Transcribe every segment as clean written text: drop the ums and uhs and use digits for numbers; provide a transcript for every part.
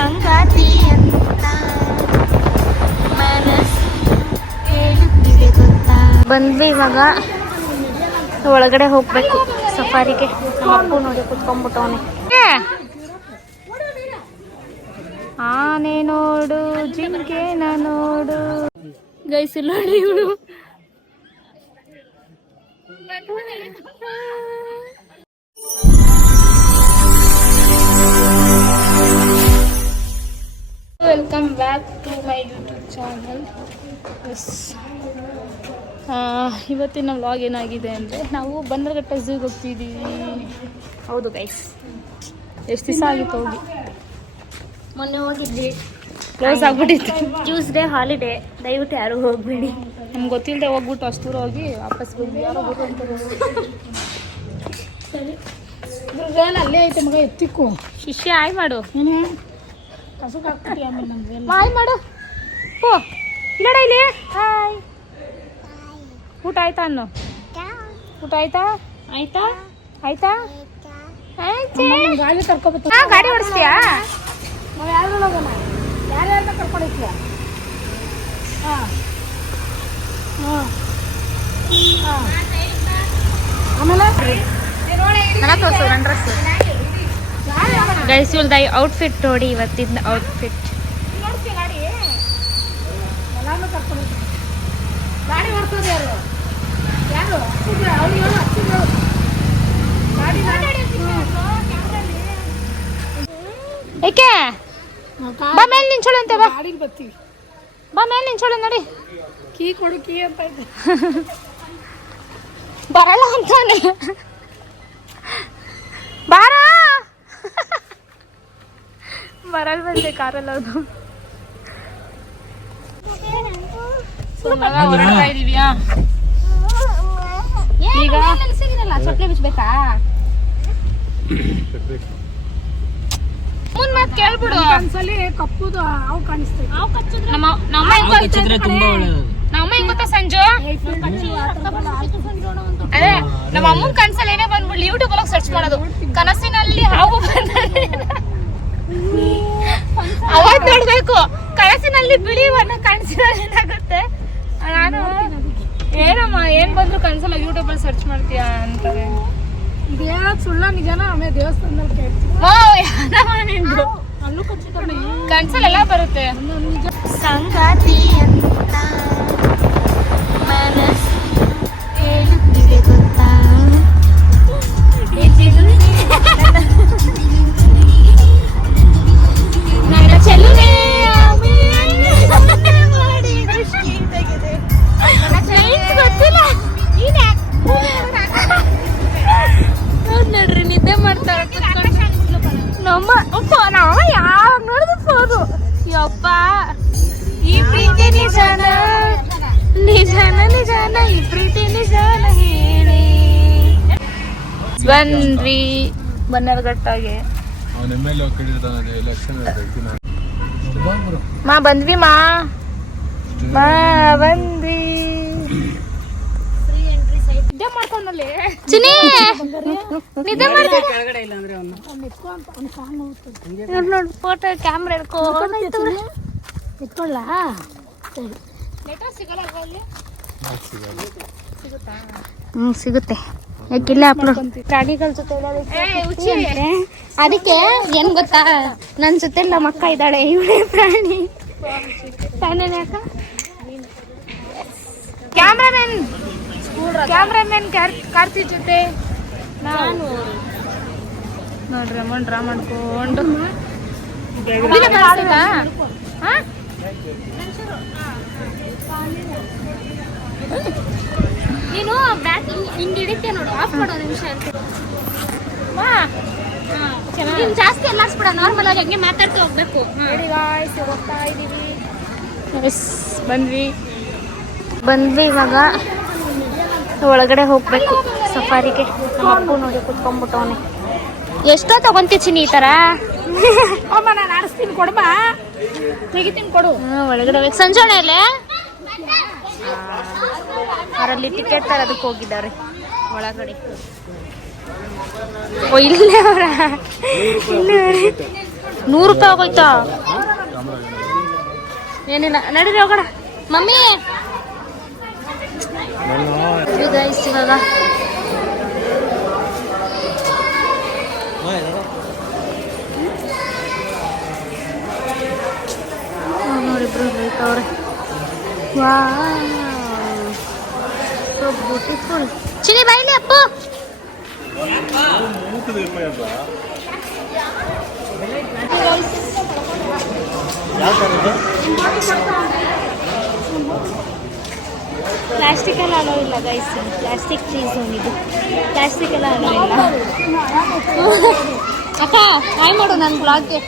ಸಂಗಾತಿ ಅಂತ ಮನಸ್ಸು ಹೇಳುತ್ತಿದೆ ಗೊತ್ತಾ. ಬಂದ್ವಿ ಇವಾಗ ಒಳಗಡೆ ಹೋಗ್ಬೇಕು ಸಫಾರಿಗೆ. ನಮ್ಮ ಅಪ್ಪು ನೋಡಿ ಕುತ್ಕೊಂಡ್ಬಿಟ್ಟವನೆ. ಆನೆ ನೋಡು ಜಿಂಕೆನ ನೋಡು ಗೈಸ್, ನೋಡಿ ಇವಳು welcome back to my YouTube channel. ಇವತ್ತಿನ ವ್ಲಾಗ್ ಏನಾಗಿದೆ ಅಂದರೆ, ನಾವು ಬಂದರಘಟ್ಟ ಝೂಗೆ ಹೋಗ್ತಿದ್ದೀವಿ. ಹೌದು ಗೈಸ್, ಎಷ್ಟು ದಿವಸ ಆಗಿತ್ತು ಹೋಗಿ. ಮೊನ್ನೆ ಹೋಗಿದ್ವಿ, ಕ್ಲೋಸ್ ಆಗ್ಬಿಟ್ಟಿತ್ತು. ಟ್ಯೂಸ್ಡೇ ಹಾಲಿಡೇ, ದಯವಿಟ್ಟು ಯಾರು ಹೋಗ್ಬೇಡಿ. ನಮ್ಗೆ ಗೊತ್ತಿಲ್ಲದೆ ಹೋಗ್ಬಿಟ್ಟು ಅಷ್ಟು ದೂರ ಹೋಗಿ ವಾಪಸ್ ಬಂದ್ವಿ. ಯಾರೋ ಹೋಗ್ಬಿಟ್ಟು ಅಂತ ಸರಿ ದುರ್ಗಾನ ಅಲ್ಲೇ ಐತೆ ಮಗ, ಎತ್ತಿಕ್ಕು ಶಿಷ್ಯ. ಆಯ್ ಮಾಡು, ಆಯ್ ಮಾಡು. ಓ ಇಲ್ಲಡ ಇಲ್ಲಿ. ಹಾಯ್, ಊಟ ಆಯ್ತಾ ಅನ್ನು? ಊಟ ಆಯ್ತಾ? ಆಯ್ತಾ ಆಯ್ತಾ ಗಾಡಿ ಕರ್ಕೊಬೇಕು. ಗಾಡಿ ಓಡಿಸ್ತೀಯಾ? ಯಾರ್ಯಾರನ್ನ ಕರ್ಕೊಂಡಿದ್ಯ? ಆಮೇಲೆ ನನ್ನ ತೋರಿಸು ನನ್ನ ಡ್ರೆಸ್. ಗೈಸ್ ಇವ್ರದ್ದು ಔಟ್ಫಿಟ್ ನೋಡಿ, ಇವತ್ತಿನ ಔಟ್ಫಿಟ್. ಎಲ್ಲಾನು ಕರ್ಕೊಂಡಿದ್ದೆ. ಗಾಡಿ ಓಡಿಸೋದು ಯಾರು? ಯಾರು ಏಕೆ? ಬಾ ಮೇಲೆ ನಿಂಚೋಳು ಅಂತೆ. ಬಾ ಬರ್ತೀವಿ, ಬಾ ಮೇಲೆ ನಿಂಚೋಳು. ನೋಡಿ ಕೀ ಕೊಡು, ಕೀ ಅಂತ ಬರಲ್ಲ ಅಂತಾನೆ. ಬಾರ ಬರಲ್ ಬಂದೆ ಕಾರಲ್ಲಿ. ಅದು ಹೊರಡ್ತಾ ಇದೀವಿಯಾ ಈಗ? ಚಟ್ನಿ ಬಿಚ್ಬೇಕಾ? ಮುಂದ್ ಮಾತ್ ಕೇಳ್ಬಿಡು. ಒಂದ್ಸಲಿ ಕಪ್ಪುದು ಹಾವು ಕಾಣಿಸ್ತೈತೆ. ನಮ್ಮ ಹೆಂಗ್ ಗೊತ್ತಾ ಸಂಜು? ಅದೇ ನಮ್ಮ ಅಮ್ಮನ ಕನ್ಸಲ್ಲಿ ಏನೇ ಬಂದ್ಬಿಡ್ಲಿ ಯೂಟ್ಯೂಬ್ ಒಳಗೆ ಸರ್ಚ್ ಮಾಡೋದು, ಕನಸಿನಲ್ಲಿ ಹಾವು ಬಂದರೆ ಅವಾಗ್ ನೋಡ್ಬೇಕು. ಕನಸಿನಲ್ಲಿ ಬಿಳಿ ಬಣ್ಣ ಕಾಣಿಸಿದ್ರೆ ಏನಾಗುತ್ತೆ? ನಾನು ಏನಮ್ಮ ಏನ್ ಬಂದ್ರು ಕನ್ಸಲ್ಲ ಯೂಟ್ಯೂಬ್ ಅಲ್ಲಿ ಸರ್ಚ್ ಮಾಡ್ತೀಯಾ ಅಂತಾರೆ. ಸುಳ್ಳ ನಿಜಾನ? ಆಮೇಲೆ ದೇವಸ್ಥಾನದಲ್ಲಿ ಕೇಳ್ತೀವಿ. ಕನ್ಸಲೆಲ್ಲ ಬರುತ್ತೆ. ಸಂಗಾತಿ ಅಂತ ಮನಸ್ಸು ಹೇಳುತ್ತಿದೆ ಗೊತ್ತಾ. ನೋಡ್ರಿ ನಿದ್ದೆ ಮಾಡ್ತಾರ ನಮ್ಮ ಅಪ್ಪ. ನಾವ ಯಾವಾಗ ನೋಡಿದ್ರು ಫೋನು. ಯಪ್ಪ ಈ ಪ್ರೀತಿ ನಿಜಾನ ನಿಜಾನ ನಿಜಾನ, ಈ ಪ್ರೀತಿ ನಿಜಾನ ಹೇಳಿ. ಬಂದ್ವಿ ಬನ್ನರ್ಘಟ್ಟಾಗೆ. ಮಾ ಬಂದ್ವಿ, ಮಾ ಬಂದ್ವಿ. ನಿದ್ದೆ ಮಾಡ್ಕೊಂಡಲ್ಲಿ ಚಿನಿ ನಿದ್ದೆ ಮಾಡ್ಕೊಂಡೆ. ನೋಡಿ ಫೋಟೋ ಕ್ಯಾಮ್ರಾ ಇಟ್ಕೊಳ್ಳ. ಸಿಗುತ್ತೆ, ಯಾಕಿಲ್ಲ ಪ್ರಾಣಿಗಳ ಜೊತೆ. ಅದಕ್ಕೆ ಏನ್ ಗೊತ್ತಾ, ನನ್ನ ಜೊತೆ ನಮ್ಮ ಅಕ್ಕ ಇದ್ದಾಳೆ, ಇವಳೇ ಪ್ರಾಣಿ. ಯಾಕ ಕ್ಯಾಮ್ರಾಮನ್ ಕಾರ್ತಿ ಜೊತೆ ನಾನು ನೋಡ್ರಿ ಅಮ್ಮನ್ ಡ್ರಾ ಮಾಡ್ಕೊಂಡು. ನೀನು ಬ್ಯಾಟ್ ಹಿಂಗ್ ಹಿಡಿತೀಯ ನೋಡು, ಆಫ್ ಮಾಡೋ ನಿಮಿಷ ಜಾಸ್ತಿ ಎಲ್ಲಾಸ್ಬಿಡ. ನಾರ್ಮಲ್ ಆಗಿ ಹಂಗೆ ಮಾತಾಡ್ತಾ ಹೋಗ್ಬೇಕು. ಹೋಗ್ತಾ ಇದೀವಿ. ಬಂದ್ವಿ ಇವಾಗ ಒಳಗಡೆ ಹೋಗ್ಬೇಕು ಸಫಾರಿಗೆ. ನಮ್ಮ ಅಪ್ಪು ನೋಡಿ ಕುತ್ಕೊಂಡ್ಬಿಟ್ಟವನೆ. ಎಷ್ಟೋ ತಗೊಂತೀನಿ ಈ ತರ. ನಾನು ಆಡಿಸ್ತೀನಿ, ಕೊಡ್ಬಾ, ತೆಗಿತೀನಿ, ಕೊಡು. ಒಳಗಡೆ ಹೋಗ್ಬೇಕು. ಸಂಜೋಣೆಯಲ್ಲೇ ಅವರಲ್ಲಿ ಟಿಕೆಟ್ ತರೋದಕ್ಕೆ ಹೋಗಿದ್ದಾರೆ ಒಳಗಡೆ. ಓ ಇಲ್ಲೇ ಅವರ 100 ರೂಪಾಯಿ ಆಗೋಯ್ತಾ? ಏನಿಲ್ಲ, ನಡೀರಿ ಹೋಗೋಣ. ಮಮ್ಮಿ ಗೈಸ್ ಇವಾಗ ನೋಡಿಬ್ರು ಅವ್ರೆ. Wow, so beautiful. ಚಿನಿ ಬಾಯಿಲಿ ಅಪ್ಪು. ಪ್ಲಾಸ್ಟಿಕ್ ಎಲ್ಲ ಅಲೋ ಇಲ್ಲ ಗೈಸ್, ಪ್ಲಾಸ್ಟಿಕ್ ಫ್ರೀ ಝೋನ್ ಇದು. ಪ್ಲಾಸ್ಟಿಕ್ ಎಲ್ಲ ಅಲೋ ಇಲ್ಲ. ಅಕ್ಕ ಹಾಯ್ ಮಾಡು ನನ್ನ ಬ್ಲಾಗ್ಗೆ.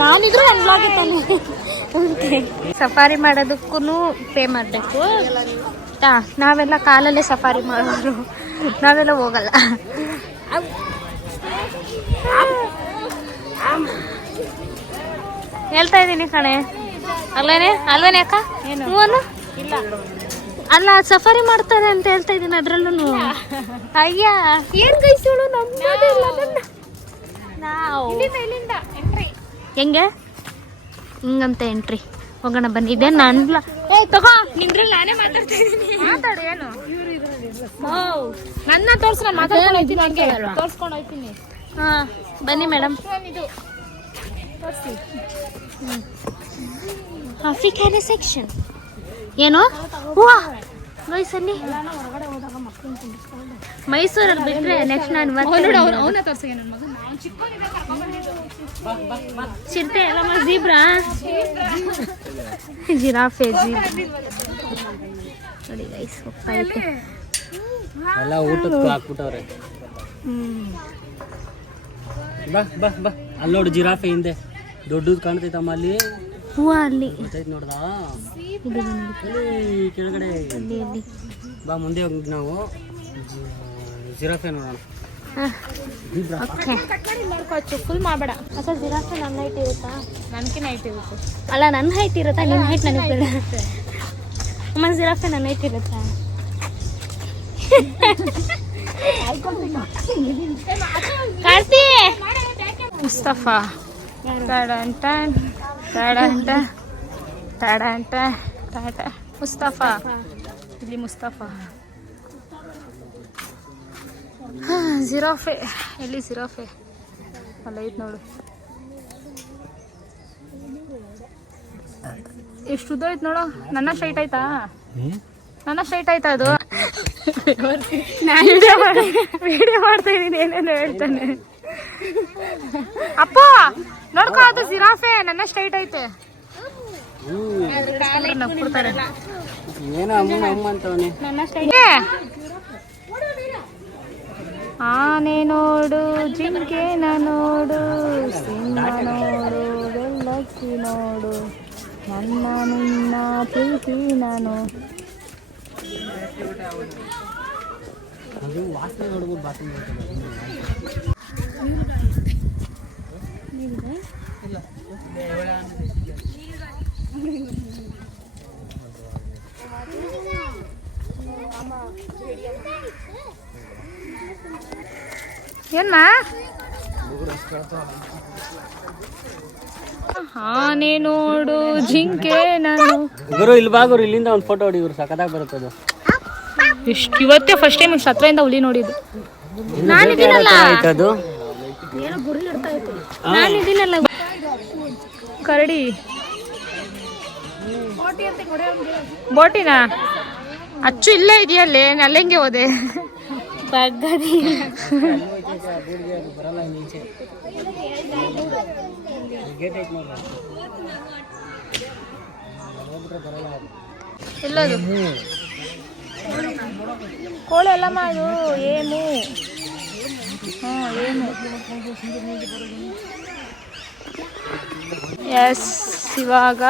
ನಾನಿದ್ರು ನನ್ನ ಬ್ಲಾಗ್ಗೆ ತಾನೆ. ಸಫಾರಿ ಮಾಡೋದಕ್ಕೂ ಪೇ ಮಾಡಬೇಕು. ನಾವೆಲ್ಲ ಕಾಲಲ್ಲೇ ಸಫಾರಿ ಮಾಡೋರು, ನಾವೆಲ್ಲ ಹೋಗಲ್ಲ. ಹೇಳ್ತಾ ಇದ್ದೀನಿ ಕಣೆ. ಅಲ್ವೇನೆ ಅಕ್ಕ? ಏನು ಇಲ್ಲ ಅಲ್ಲ, ಸಫಾರಿ ಮಾಡ್ತಾರೆ ಅಂತ ಹೇಳ್ತಾ ಇದ್ದೀನಿ. ಅದ್ರಲ್ಲೂ ಅಯ್ಯ ಏನ್ ಗೈಸೋಳು ನಮ್ಮದಿಲ್ಲ. ಹೆಂಗೆ ಹಿಂಗಂತ ಎಂಟ್ರಿ ಹೋಗೋಣ ಬನ್ನಿ. ಇದೇ ನನ್ ತಗೋ ನಿಮ್ದ್ರಲ್ಲಿ ನಾನೇ ಮಾತಾಡ್ತಾ ಇದ್ದೀನಿ. ಮಾತಾಡು ಏನು ನನ್ನ ತೋರ್ಸ್, ನಾನು ಮಾತಾಡ್ಕೊಂಡು ಹೋಗ್ತೀನಿ. ಹಂಗೆ ತೋರ್ಸ್ಕೊಂಡು ಹೋಗ್ತೀನಿ. ಹಾ ಬನ್ನಿ ಮೇಡಮ್. ಆಫ್ರಿಕಾನ ಸೆಕ್ಷನ್ ಏನು ವಯಸ್ಸಲ್ಲಿ ಮೈಸೂರಲ್ಲಿ ಬಿಟ್ರೆ ನೆಕ್ಸ್ಟ್ ನಾನು ಚಿರತೆ ಎಲ್ಲ ಜೀಬ್ರಾ ಜಿರಾಫೆ ನೋಡಿ ಗೈಸ್ ಹೋಗ್ತಾ ಐತೆ. ಎಲ್ಲ ಊಟಕ್ಕೆ ಹಾಕ್ಬಿಟ್ಟವ್ರೆ. ಬಾ ಬಾ ಬಾ, ಅಲ್ಲಿ ನೋಡು ಜಿರಾಫೆ ಹಿಂದೆ ದೊಡ್ಡದು ಕಾಣ್ತೈತಮ್ಮ ಅಲ್ಲಿ. ಹೂವ ಅಲ್ಲಿ ನೋಡ್ದ ಕೆಳಗಡೆ. ಬಾ ಮುಂದೆ ಹೋಗಿ ನಾವು ಜಿರಾಫೆ ನೋಡೋಣ. ಫುಲ್ ಮಾಡಬೇಡ. ಅಕ್ಕ ಜಿರಾಫೆ ನನ್ನ ಹೈಟ್ ಇರುತ್ತಾ? ನನ್ಕಿನ ಹೈಟ್ ಇರುತ್ತೆ. ಅಲ್ಲ ನನ್ನ ಹೈಟ್ ಇರುತ್ತಾ? ನಿನ್ನ ಹೈಟ್ ನನಗೆ ಬೇಡ. ಅಮ್ಮ ಜಿರಾಫೆ ನನ್ನ ಹೈಟ್ ಇರುತ್ತಾ? ಕಾರ್ತಿ ಮುಸ್ತಫಾ ಮುಸ್ತಫಾ ಇಲ್ಲಿ ಮುಸ್ತಫಾ. ಜಿರಾಫೆ ಎಲ್ಲಿ? ಜಿರಾಫೆ ಅಲ್ಲ ಐತ್ ನೋಡು. ಎಷ್ಟು ಉದ್ದ ಐತ್ ನೋಡು. ನನ್ನ ಸ್ಟ್ರೈಟ್ ಆಯ್ತಾ? ನನ್ನ ಸ್ಟ್ರೈಟ್ ಆಯ್ತಾ? ಅದು ವಿಡಿಯೋ ಮಾಡ್ತಾ ಇದೀನಿ, ಏನೇನು ಹೇಳ್ತಾನೆ. ಅಪ್ಪ ನೋಡ್ಕೊ, ಅದು ಜಿರಾಫೆ ನನ್ನ ಸ್ಟ್ರೈಟ್ ಐತೆ. ನಗ್ಬಿಡ್ತಾರೆ. ಆನೆ ನೋಡು, ಜಿಂಕೆನ ನೋಡು, ಸಿಂಹ ನೋಡು, ಬೆಲ್ಲಕ್ಕಿ ನೋಡು, ನನ್ನ ನಿನ್ನ ಪ್ರೀತಿ ನಾನು. ಏನ್ನ ಆನೆ ನೋಡು, ಜಿಂಕೆ ನಾನು. ಗುರು ಇಲ್ಲಿ ಬಾ ಗುರು, ಇಲ್ಲಿಂದ ಒಂದು ಫೋಟೋ ಹೊಡಿ ಗುರು, ಸಖತ್ತಾಗಿ ಬರುತ್ತದು. ಇಷ್ಟು ಇವತ್ತೇ ಫಸ್ಟ್ ಟೈಮ್ ಇಷ್ಟು ಹತ್ರದಿಂದ ಹುಲಿ ನೋಡಿದ್ದು. ನಾನಿದ್ದೀನಲ್ಲ, ನಾನಿದ್ದೀನಲ್ಲ. ಕರಡಿ ಬೋಟಿನ ಅಚ್ಚು ಇಲ್ಲೇ ಇದೆಯಲ್ಲೇ, ಅಲ್ಲೆಂಗೆ ಹೋದೆ. ಬಗ್ಗದಿ ಎಲ್ಲದು ಕೋಳಿ ಎಲ್ಲ ಮಾಡು. ಏನು ಏನು ಎಸ್ ಇವಾಗ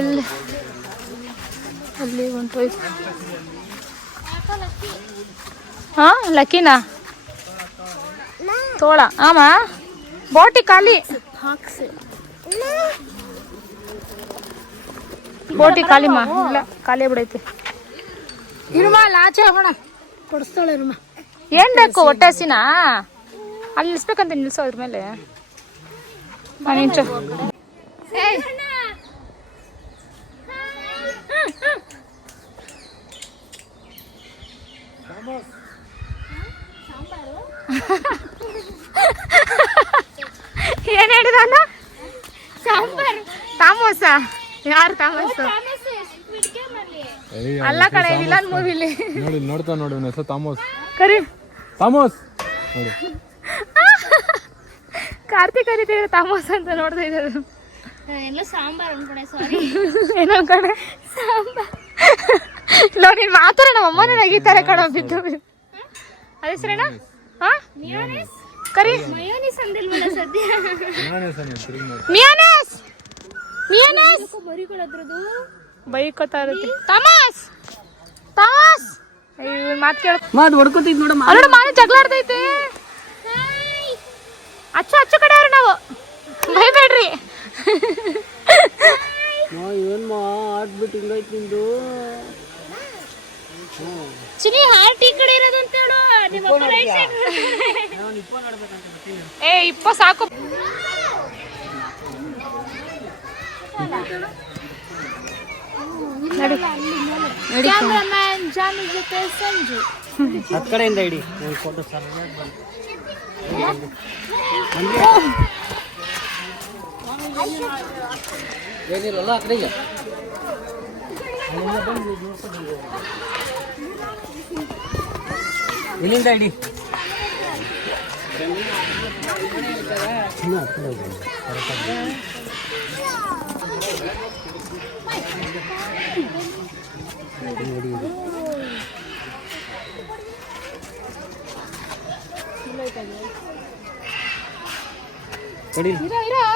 ಎಲ್ಲಿ ಅಲ್ಲಿ ಹೊಂಟೋಯ್ತು. ಹಾ ಲಕ್ಕಿನಾ ತೋಳ ಆಮ ಬೋಟಿ ಖಾಲಿ. ಬೋಟಿ ಖಾಲಿ ಮಾ ಇಲ್ಲ, ಖಾಲಿ ಬಿಡೈತೆ. ಇರುಮ ಆಚೆ ಹೋಗೋಣ, ಕೊಡಿಸ್ತಾಳೆ ಇರುಮ. ಏನ್ ಬೇಕು? ಹೊಟ್ಟೆ ಹಸಿನಾ? ಅಲ್ಲಿ ನಿಲ್ಸ್ಬೇಕಂತ ನಿಲ್ಸೋ ಅದ್ರ ಮೇಲೆ ನಿಂಚು. ಏನ್ ಹೇಳಿದಾನ? ತಾಮೋಸ? ಯಾರು ತಾಮೋಸ? ಅಲ್ಲ ಕಡೆ ವಿಲನ್ ಮೂವಿಲಿ ನೋಡಿ ನೋಡ್ತಾ ನೋಡಿ ಹೆಸರು ತಾಮೋಸ್. ಕರಿ ತಾಮೋಸ್ ನೋಡಿ. ಕಾರ್ತಿಕ್ ಕರಿತಿದ್ರೆ ತಾಮೋಸ್ ಅಂತ ನೋಡ್ತಾ ಇದ್ದಾರೆ. ಎಲ್ಲ ಸಾಂಬಾರ್ ಅನ್ಕೊಂಡೆ, ಸಾರಿ. ಏನೋ ಕಡೆ ಸಾಂಬಾರ್. ಇಲ್ಲ ನೀನ್ ಮಾತಾಡ, ನಮ್ಮ ಅಮ್ಮನೇ ನಗೀತಾರೆ ಕಣ ಬಿದ್ದು. ಅದೇ ಸರಿನಾ? ಹಾ ಕರಿ ಮಯೋನಿಸ್ ಅಂದಿಲ್ವಲ್ಲ ಸದ್ಯ. ಮಿಯಾನಸ್ ಮಿಯಾನಸ್ ಮರಿಗಳದ್ರದ್ದು ಬೈಕೋತಾ ಇರುತ್ತೆ. ತಾಮಸ್ ತಾಮಸ್ ಮಾತು ಕೇಳ ಮಾತು ಹೊಡ್ಕೋತಿದ್ ನೋಡಮ್ಮ. ಅಲ್ಲೋಡು ಮಾನು ಜಗಳ ಆಡ್ತೈತೆ. ಅಚ್ಚು ಕಡೆ ಅವ್ರು ನಾವು ಭಯಬೇಡ್ರಿ. ಏನ್ಮ ಆಡ್ಬಿಟ್ಟು ಹಿಂಗೈತ್ ನಿಂದು. ಚಿನಿ ಹಾರ್ಟ್ ಈ ಕಡೆ ಇರೋದು ಅಂತ ಹೇಳು. ನಿಮ್ಮ ಅಪ್ಪ ರೈಟ್ ಸೈಡ್. ಏ ಇಪ್ಪ ಸಾಕು. ಕ್ಯಾಮ್ರಾಮನ್ ಜಾನು ಜೊತೆ ಸಂಜು. ಹತ್ ಕಡೆಯಿಂದ ಇಡಿ ಫೋಟೋ ಸರಿಯಾಗಿ ಬಂತು. ಏನಿರಲ್ಲ ಆ ಕಡೆಗೆ ಇಲ್ಲಿಂದ ಇಡಿ.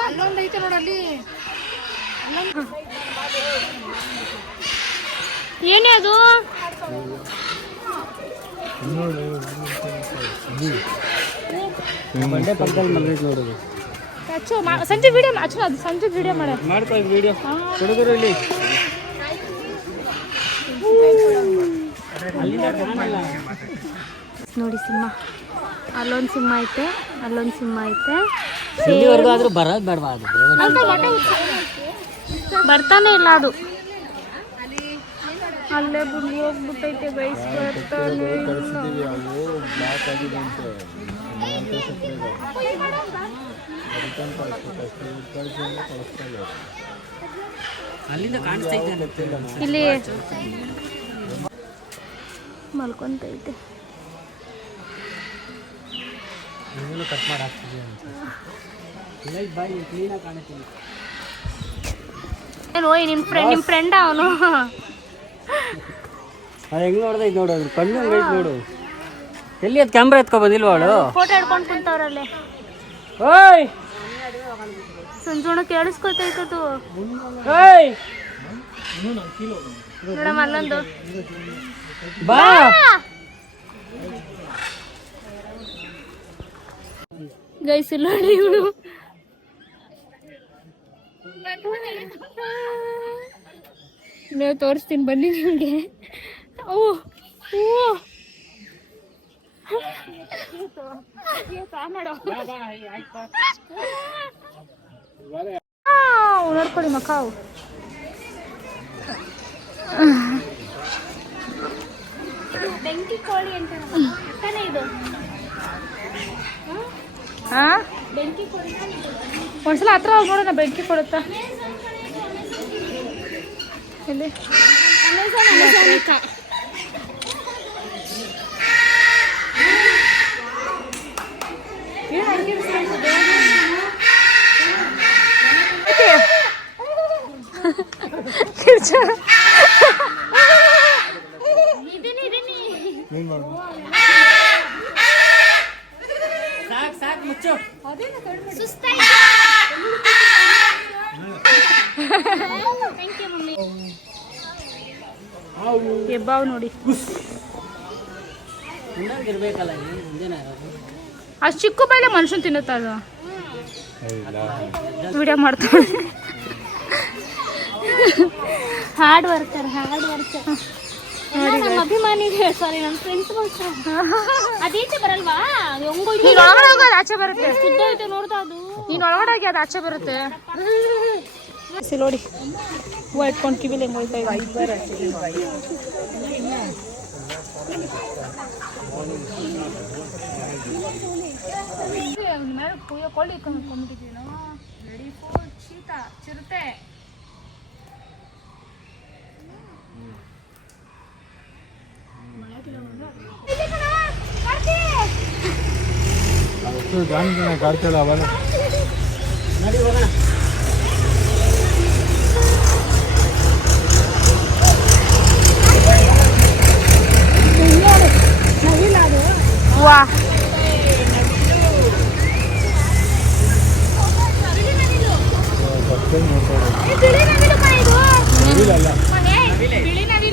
ಅಲ್ಲೊಂದು ಐತೆ ನೋಡಲ್ಲಿ. ಏನೇ ಅದು? ಬಂಡೆ ಪಕ್ಕದಲ್ಲಿ ಮಲ್ಗೈತೆ ನೋಡೋದು. ಅಚ್ಚು ಸಂಜೆ ವಿಡಿಯೋ ಅಚ್ಚು ಅದು ಸಂಜೆ ವಿಡಿಯೋ ಮಾಡ ಮಾಡ್ಕೊಳ್ಳಿ ವಿಡಿಯೋ ಹುಡುಗರು ಇಲ್ಲಿ. ನೋಡಿ ಸಿಂಹ. ಅಲ್ಲೊಂದು ಸಿಂಹ ಐತೆ, ಅಲ್ಲೊಂದು ಸಿಂಹ ಐತೆ. ಇಲ್ಲಿವರೆಗೂ ಆದ್ರೂ ಬರೋದು ಬೇಡವಾ? ಅದು ಬರ್ತಾನೆ ಇಲ್ಲ ಅದು. ಅಲ್ಲೇ ಬಿಡಿ ಹೋಗ್ಬಿಟ್ಟೈತೆ ಗೈಸ್. ಬರ್ತಾನೆ ಅಲ್ಲಿಂದ ಕಾಣಿಸ್ತೈತೆ ಇಲ್ಲಿ ಮಲ್ಕೊಂತೈತೆ. ನೀನು ಕಟ್ ಮಾಡಿ ಹಾಕ್ತಿದ್ದೆ ಅಂತ ಲೈಟ್ ಬಾಯಿ ಕ್ಲೀನಾಗಿ ಕಾಣುತ್ತೀನಿ. ಏನು ಓಯ್ ನಿಮ್ಮ ಫ್ರೆಂಡ್ ಅವನು ಹೆಂಗೆ ನೋಡ್ದೈತೆ ನೋಡು, ಅದ್ರ ಕಣ್ಣು ಹಂಗೈತೆ ನೋಡು. ಎಲ್ಲಿ ಅದು ಕ್ಯಾಮ್ರಾ ಎತ್ಕೊ ಬಂದಿಲ್ವ ಅವಳು? ಫೋಟೋ ಹಿಡ್ಕೊಂಡು ಕುಂತವ್ರಲ್ಲೇ. ಓಯ್ ಸಂಜೋಣ ಕೇಳಿಸ್ಕೊತೈತದು. ಓಯ್ ಮೇಡಮ್ ಅಲ್ಲೊಂದು ಬಾ. ಗೈಸ್ ಇಲ್ಲ ನೋಡ್ರಿ ಇವಳು. ನೀವು ತೋರಿಸ್ತೀನಿ ಬನ್ನಿ ನಿಮಗೆ. ನೋಡ್ಕೊಳ್ಳಿ ಮಕಾವು. ಬೆಂಕಿ ಕೋಳಿ ಅಂತ ಅಕ್ಕನೇ ಇದು. ಹಾ ಬೆಂಕಿ ಕೋಳಿ ಒಂದ್ಸಲ ಹತ್ರ ಹೋಗಿ ನೋಡೋಣ. ಬೆಂಕಿ ಕೊಡುತ್ತಾ ಇಲ್ಲಿ? ಸಾಕು ಮುಚ್ಚು. ಹೆಬ್ಬಾವ್ ನೋಡಿ ಇರ್ಬೇಕಲ್ಲ ಮುಂದಿನ ಅಷ್ಟು ಚಿಕ್ಕ ಬೈಲೆ ಮನುಷ್ಯನ್ ತಿನ್ನುತ್ತ ಅದು. ವಿಡಿಯೋ ಮಾಡ್ತಾರೆ. ಹಾರ್ಡ್ ವರ್ಕರ್ ನಮ್ಮ ಅಭಿಮಾನಿಗೆ ಸಾರಿ ನನ್ನ ಫ್ರೆಂಡ್ಸ್ ಅದೀಚೆ ಬರಲ್ವಾ ನೀನ್ ಒಳಗಡೆ ಹೋಗಿ ಅದು ಆಚೆ ಬರುತ್ತೆ. ಶುದ್ಧ ಐತೆ ನೋಡ್ತಾ ಅದು. ನೀನ್ ಒಳಗಡೆ ಹೋಗಿ ಅದು ಆಚೆ ಬರುತ್ತೆ. ನೋಡಿ ಹೂವು ಇಟ್ಕೊಂಡು ಕಿವಿಲಿ ಹೆಂಗ್ ಹೋಯ್ತಾ ಇದೆ. ಕೊಳ್ಳಿ ಕೊಂಡ್ಬಿಟ್ಟಿದ್ದೀನೋ ರೆಡಿ ಫೋರ್ ಶೀತ ಚಿರತೆ. ಕಾಡ್ತಿಲ್ಲ ಅವಲ್ಲ ನಡಿ ಹೋಗೋಣ. ವಾ